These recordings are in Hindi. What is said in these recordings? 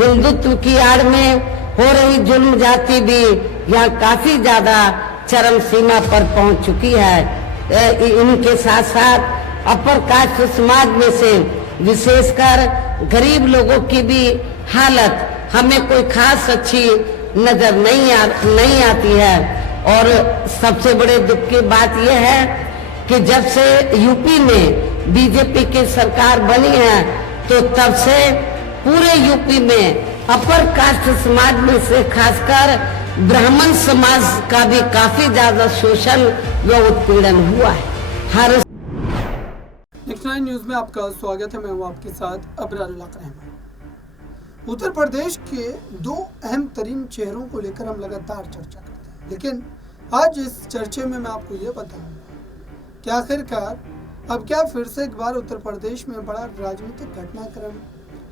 हिंदुत्व की आड़ में हो रही जुल्म जाति भी यहाँ काफी ज्यादा चरम सीमा पर पहुंच चुकी है। इनके साथ साथ अपर कास्ट समाज में से विशेषकर गरीब लोगों की भी हालत हमें कोई खास अच्छी नजर नहीं आती है। और सबसे बड़े दुख की बात यह है कि जब से यूपी में बीजेपी की सरकार बनी है तो तब से पूरे यूपी में अपर कास्ट समाज में से खासकर ब्राह्मण समाज का भी काफी ज्यादा शोषण व उत्पीड़न हुआ है। हर नेक्स्ट 9 न्यूज में आपका स्वागत है। मैं हूं आपके साथ अबरार रहमान। उत्तर प्रदेश के दो अहम तरीन चेहरों को लेकर हम लगातार चर्चा करते हैं, लेकिन आज इस चर्चे में मैं आपको ये बताऊंगा कि आखिरकार अब क्या फिर से एक बार उत्तर प्रदेश में बड़ा राजनीतिक घटनाक्रम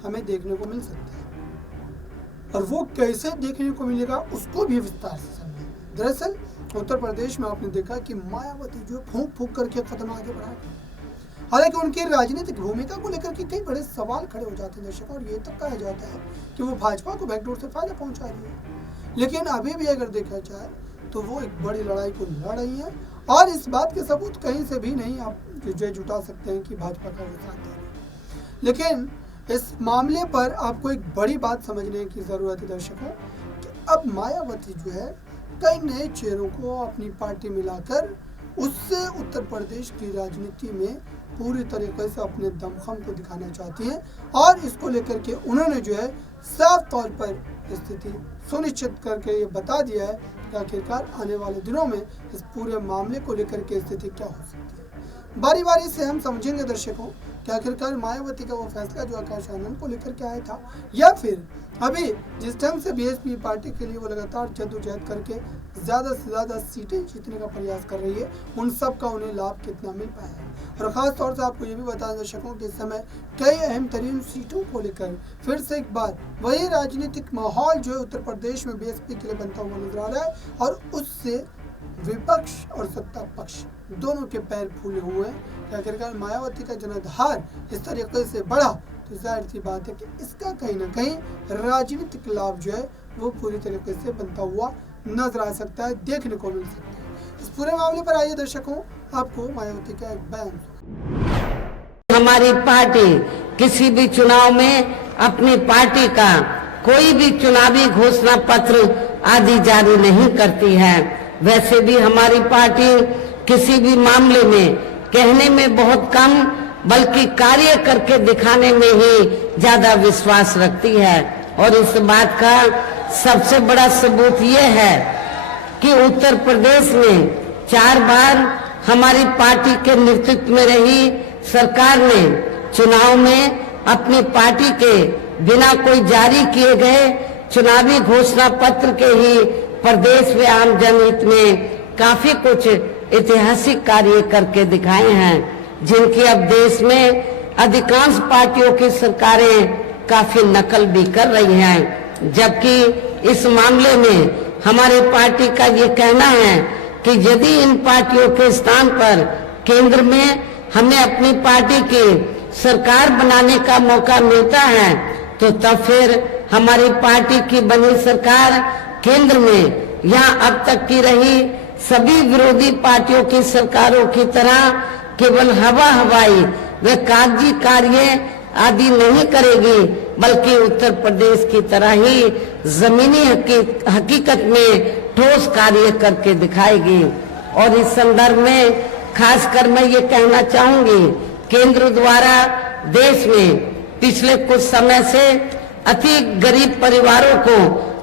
हमें देखने को मिल सकता है, और वो कैसे देखने को मिलेगा उसको भी विस्तार से समझेंगे। दरअसल उत्तर प्रदेश में आपने देखा कि मायावती जो फूंक फूंक करके कदम आगे बढ़ा, हालांकि उनकी राजनीतिक भूमिका को लेकर के कई बड़े सवाल खड़े हो जाते हैं दर्शकों, और ये तक कहा जाता है कि वो भाजपा को बैकडोर से फायदा पहुंचा रही है। लेकिन अभी भी अगर देखा जाए तो वो एक बड़ी लड़ाई को लड़ रही है, और इस बात के सबूत कहीं से भी नहीं आप जो जुटा सकते हैं कि भाजपा का वो साथ दे रही है। लेकिन इस मामले पर आपको एक बड़ी बात समझने की जरूरत है दर्शकों, कि अब मायावती जो है कई नए चेहरों को अपनी पार्टी मिलाकर उससे उत्तर प्रदेश की राजनीति में पूरी तरीके से अपने दमखम को दिखाना चाहती हैं, और इसको लेकर के उन्होंने जो है साफ तौर पर स्थिति सुनिश्चित करके ये बता दिया है कि आखिरकार आने वाले दिनों में इस पूरे मामले को लेकर के स्थिति क्या हो सकती है। बारी बारी से हम समझेंगे दर्शकों कि आखिरकार मायावती का वो फैसला जो आकाश आनंद को लेकर के आया था, या फिर अभी जिस ढंग से बीएसपी पार्टी के लिए वो लगातार जद्दोजहद करके ज़्यादा से ज़्यादा सीटें जीतने का प्रयास कर रही है, उन सब का उन्हें लाभ कितना मिल पाया है। और ख़ास तौर से आपको ये भी बता दर्शकों कि इस समय कई अहम तरीन सीटों को लेकर फिर से एक बार वही राजनीतिक माहौल जो है उत्तर प्रदेश में बीएसपी के लिए बनता हुआ नजर आ रहा है, और उससे विपक्ष और सत्ता पक्ष दोनों के पैर फूले हुए हैं। आखिरकार मायावती का जनाधार इस तरीके से बढ़ा तो जाहिर सी बात है कि इसका कहीं ना कहीं राजनीतिक लाभ जो है वो पूरी तरीके से बनता हुआ नजर आ सकता है, देखने को मिल सकता है। इस पूरे मामले पर आइए दर्शकों आपको मायावती का एक बयान। हमारी पार्टी किसी भी चुनाव में अपनी पार्टी का कोई भी चुनावी घोषणा पत्र आदि जारी नहीं करती है। वैसे भी हमारी पार्टी किसी भी मामले में कहने में बहुत कम बल्कि कार्य करके दिखाने में ही ज्यादा विश्वास रखती है। और इस बात का सबसे बड़ा सबूत ये है कि उत्तर प्रदेश में 4 बार हमारी पार्टी के नेतृत्व में रही सरकार ने चुनाव में अपनी पार्टी के बिना कोई जारी किए गए चुनावी घोषणा पत्र के ही प्रदेश में आम जनहित में काफी कुछ ऐतिहासिक कार्य करके दिखाए हैं, जिनकी अब देश में अधिकांश पार्टियों की सरकारें काफी नकल भी कर रही हैं। जबकि इस मामले में हमारी पार्टी का ये कहना है कि यदि इन पार्टियों के स्थान पर केंद्र में हमें अपनी पार्टी की सरकार बनाने का मौका मिलता है तो तब फिर हमारी पार्टी की बनी सरकार केंद्र में या अब तक की रही सभी विरोधी पार्टियों की सरकारों की तरह केवल हवाई व कागजी कार्य आदि नहीं करेगी, बल्कि उत्तर प्रदेश की तरह ही जमीनी हकीकत में ठोस कार्य करके दिखाएगी। और इस संदर्भ में खासकर मैं ये कहना चाहूंगी, केंद्र द्वारा देश में पिछले कुछ समय से अति गरीब परिवारों को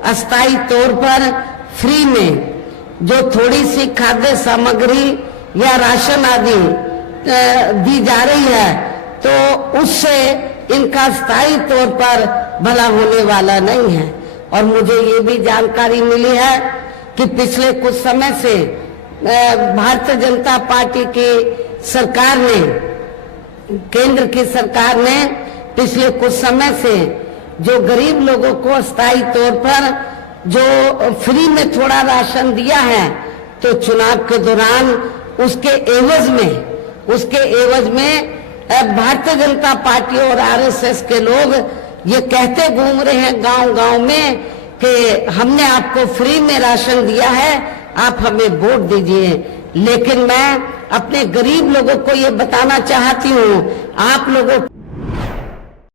अस्थायी तौर पर फ्री में जो थोड़ी सी खाद्य सामग्री या राशन आदि दी जा रही है, तो उससे इनका स्थायी तौर पर भला होने वाला नहीं है। और मुझे ये भी जानकारी मिली है कि पिछले कुछ समय से भारतीय जनता पार्टी की सरकार ने, केंद्र की सरकार ने पिछले कुछ समय से जो गरीब लोगों को स्थायी तौर पर जो फ्री में थोड़ा राशन दिया है, तो चुनाव के दौरान उसके एवज में भारतीय जनता पार्टी और आरएसएस के लोग ये कहते घूम रहे हैं गांव-गांव में कि हमने आपको फ्री में राशन दिया है, आप हमें वोट दीजिए। लेकिन मैं अपने गरीब लोगों को ये बताना चाहती हूँ, आप लोगों।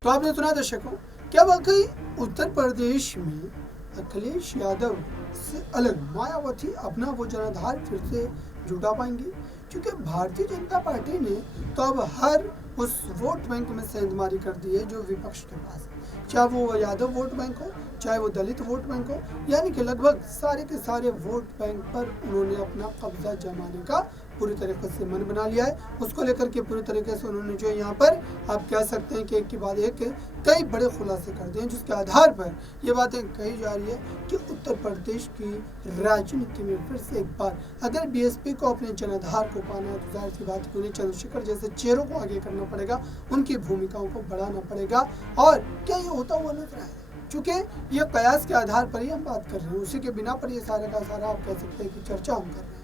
तो आपने सुना दर्शकों, क्या वाकई उत्तर प्रदेश में अखिलेश यादव से अलग मायावती अपना वो जनाधार फिर से जुटा पाएंगी? क्योंकि भारतीय जनता पार्टी ने तो अब हर उस वोट बैंक में सेंधमारी कर दी है जो विपक्ष के पास है, चाहे वो यादव वोट बैंक हो, चाहे वो दलित वोट बैंक हो, यानी कि लगभग सारे के सारे वोट बैंक पर उन्होंने अपना कब्जा जमाने का पूरी तरीके से मन बना लिया है। उसको लेकर के पूरी तरीके से उन्होंने जो यहाँ पर आप कह सकते हैं कि एक के बाद एक कई बड़े खुलासे कर दिए हैं, जिसके आधार पर ये बातें कही जा रही है कि उत्तर प्रदेश की राजनीति में फिर से एक बार अगर बीएसपी को अपने जनाधार को पाना है तो जाहिर सी बात है उन्हें चंद्रशेखर जैसे चेहरों को आगे करना पड़ेगा, उनकी भूमिकाओं को बढ़ाना पड़ेगा। और क्या ये होता हुआ नजर आएगा? चूँकि ये कयास के आधार पर ही हम बात कर रहे हैं, उसी के बिना पर ये सारा का सारा आप कह सकते हैं कि चर्चा हम कर रहे हैं।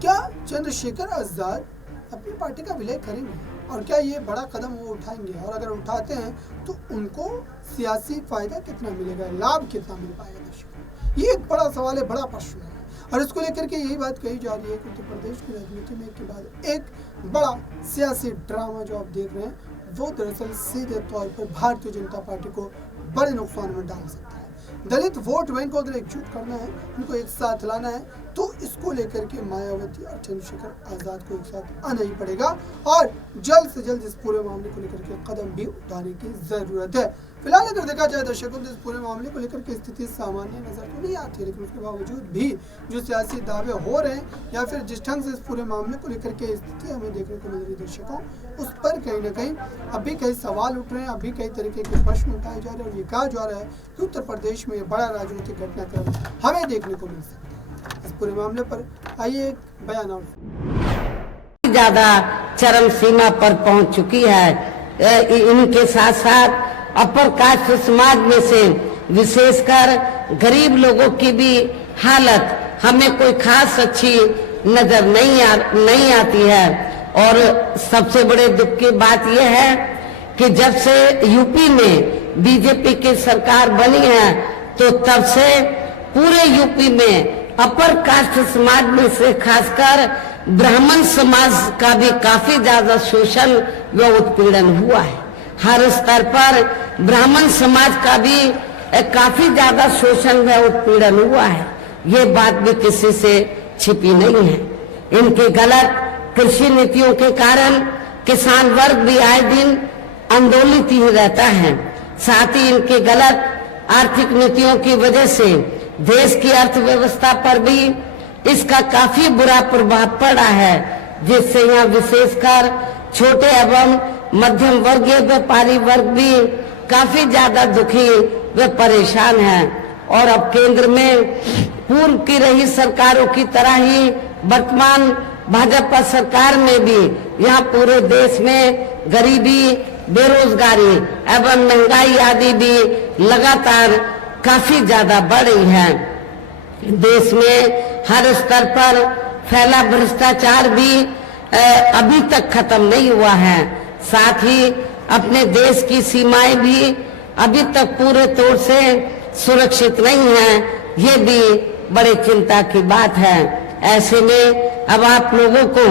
क्या चंद्रशेखर आजाद अपनी पार्टी का विलय करेंगे और क्या ये बड़ा कदम वो उठाएंगे? और अगर उठाते हैं तो उनको सियासी फायदा कितना मिलेगा, लाभ कितना मिल पाएगा दर्शकों? ये एक बड़ा सवाल है, बड़ा प्रश्न है। और इसको लेकर के यही बात कही जा रही है कि उत्तर प्रदेश की राजनीति में एक के बाद एक बड़ा सियासी ड्रामा जो आप देख रहे हैं वो दरअसल सीधे तौर पर भारतीय जनता पार्टी को बड़े नुकसान में डाल सकता है। दलित वोट बैंक को अगर एकजुट करना है, उनको एक साथ लाना है, तो इसको लेकर के मायावती और चंद्रशेखर आजाद को एक साथ आना ही पड़ेगा और जल्द से जल्द इस पूरे मामले को लेकर के कदम भी उठाने की जरूरत है। फिलहाल अगर देखा जाए दर्शकों तो इस पूरे मामले को लेकर के स्थिति सामान्य नजर तो नहीं आती, लेकिन उसके बावजूद भी जो सियासी दावे हो रहे हैं या फिर जिस ढंग से इस पूरे मामले को लेकर के स्थिति हमें देखने को मिल रही है दर्शकों, उस पर कहीं ना कहीं अभी कई सवाल उठ रहे हैं, अभी कई तरीके के प्रश्न उठाए जा रहे हैं और ये कहा जा रहा है कि उत्तर प्रदेश में बड़ा राजनीतिक घटनाक्रम हमें देखने को मिल सकता है। इस पूरे मामले पर आइए एक बयान और ज्यादा चरम सीमा पर पहुंच चुकी है। इनके साथ साथ अपर कास्ट समाज में से विशेषकर गरीब लोगों की भी हालत हमें कोई खास अच्छी नजर नहीं आती है। और सबसे बड़े दुख की बात यह है कि जब से यूपी में बीजेपी की सरकार बनी है तो तब से पूरे यूपी में अपर कास्ट समाज में से खासकर ब्राह्मण समाज का भी काफी ज्यादा शोषण व उत्पीड़न हुआ है। हर स्तर पर ब्राह्मण समाज का भी काफी ज्यादा शोषण व उत्पीड़न हुआ है। ये बात भी किसी से छिपी नहीं है। इनके गलत कृषि नीतियों के कारण किसान वर्ग भी आए दिन आंदोलित ही रहता है। साथ ही इनके गलत आर्थिक नीतियों की वजह से देश की अर्थव्यवस्था पर भी इसका काफी बुरा प्रभाव पड़ा है, जिससे यहाँ विशेषकर छोटे एवं मध्यम वर्गीय व्यापारी वर्ग भी काफी ज्यादा दुखी व परेशान है। और अब केंद्र में पूर्व की रही सरकारों की तरह ही वर्तमान भाजपा सरकार में भी यहाँ पूरे देश में गरीबी, बेरोजगारी एवं महंगाई आदि भी लगातार काफी ज्यादा बढ़ रही है। देश में हर स्तर पर फैला भ्रष्टाचार भी अभी तक खत्म नहीं हुआ है। साथ ही अपने देश की सीमाएं भी अभी तक पूरे तौर से सुरक्षित नहीं है। ये भी बड़े चिंता की बात है। ऐसे में अब आप लोगों को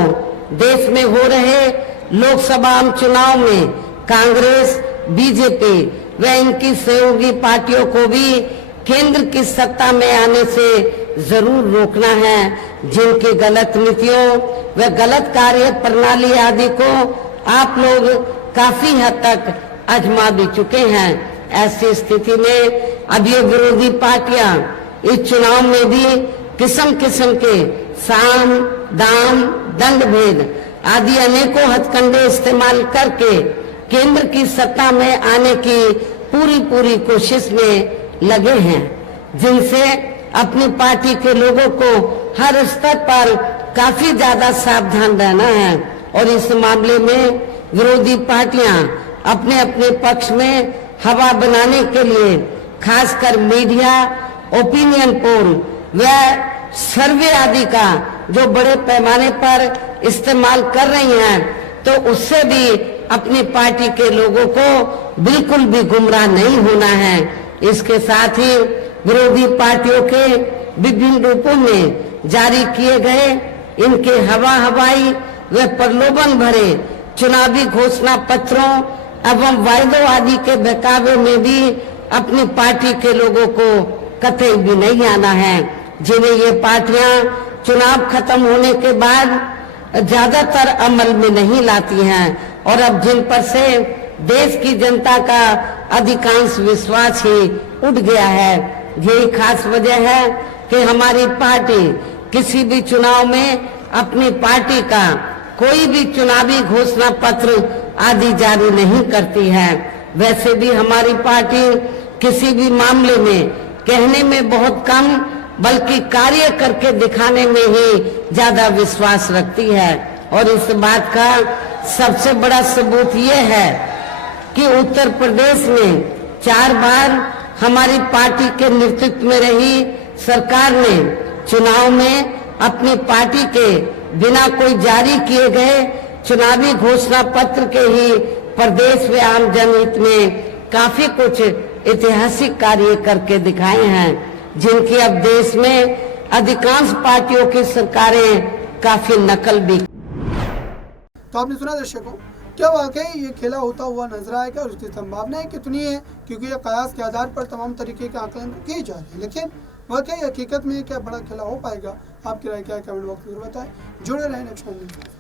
देश में हो रहे लोकसभा चुनाव में कांग्रेस, बीजेपी व इनकी सहयोगी पार्टियों को भी केंद्र की सत्ता में आने से जरूर रोकना है। जिनकी गलत नीतियों व गलत कार्य प्रणाली आदि को आप लोग काफी हद तक आजमा भी चुके हैं। ऐसी स्थिति में अब ये विरोधी पार्टियां इस चुनाव में भी किस्म किस्म के साम, दाम, दंड भेद आदि अनेकों हथकंडे इस्तेमाल करके केंद्र की सत्ता में आने की पूरी कोशिश में लगे हैं, जिनसे अपनी पार्टी के लोगों को हर स्तर पर काफी ज्यादा सावधान रहना है। और इस मामले में विरोधी पार्टियां अपने अपने पक्ष में हवा बनाने के लिए खासकर मीडिया, ओपिनियन पोल व सर्वे आदि का जो बड़े पैमाने पर इस्तेमाल कर रही हैं, तो उससे भी अपनी पार्टी के लोगों को बिल्कुल भी गुमराह नहीं होना है। इसके साथ ही विरोधी पार्टियों के विभिन्न रूपों में जारी किए गए इनके हवाई व प्रलोभन भरे चुनावी घोषणा पत्रों एवं वायदों आदि के बहकावे में भी अपनी पार्टी के लोगों को कतई भी नहीं आना है, जिन्हें ये पार्टियां चुनाव खत्म होने के बाद ज्यादातर अमल में नहीं लाती हैं और अब जिन पर से देश की जनता का अधिकांश विश्वास ही उठ गया है। यही खास वजह है कि हमारी पार्टी किसी भी चुनाव में अपनी पार्टी का कोई भी चुनावी घोषणा पत्र आदि जारी नहीं करती है। वैसे भी हमारी पार्टी किसी भी मामले में कहने में बहुत कम बल्कि कार्य करके दिखाने में ही ज्यादा विश्वास रखती है और इस बात का सबसे बड़ा सबूत ये है कि उत्तर प्रदेश में 4 बार हमारी पार्टी के नेतृत्व में रही सरकार ने चुनाव में अपनी पार्टी के बिना कोई जारी किए गए चुनावी घोषणा पत्र के ही प्रदेश व आम जनहित में काफी कुछ ऐतिहासिक कार्य करके दिखाए हैं, जिनकी अब देश में अधिकांश पार्टियों की सरकारें काफी नकल भी। तो आपने सुना दर्शकों, क्या वाकई ये खेला होता हुआ नजर आएगा और उसकी संभावनाएं कितनी है, क्योंकि ये कयास के आधार पर तमाम तरीके के आकलन किए जा रहे हैं, लेकिन वाकई हकीकत में क्या बड़ा खेला हो पाएगा? आपकी राय क्या है? कमेंट बॉक्स में बताएं। जुड़े रहें नेक्स्ट टाइम।